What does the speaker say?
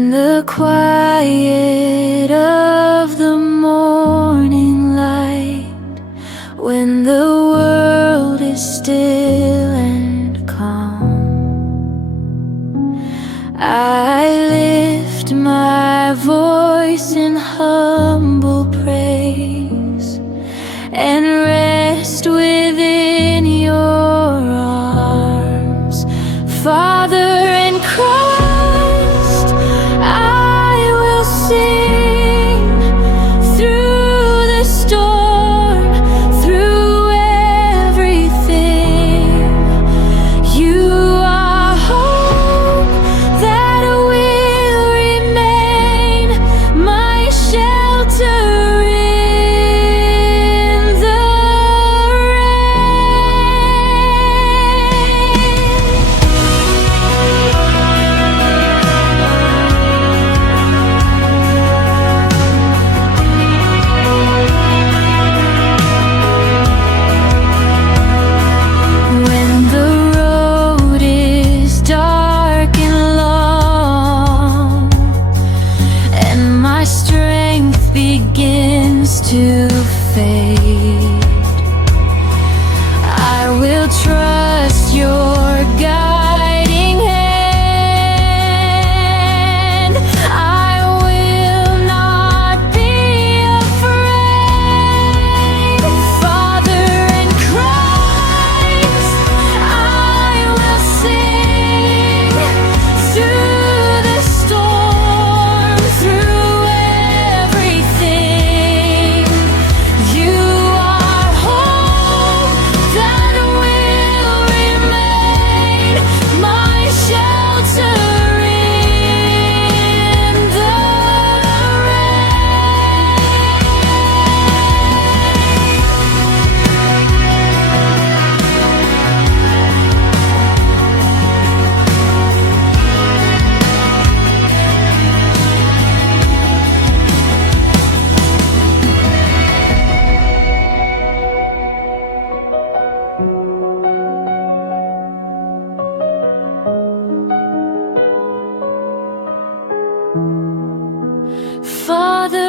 In the quiet of the morning light, when the world is still and calm, I lift my voice in humble praise and rest within your arms, Father in Christ. I will sing through the storm, through everything. You are hope that will remain, my shelter in the when the road is dark and long, and my strength begins to fade, I will trust your guiding hand. I will not be afraid, Father in Christ. I will sing through the storm, through everything. You are hope that will remain, my shelter in the Father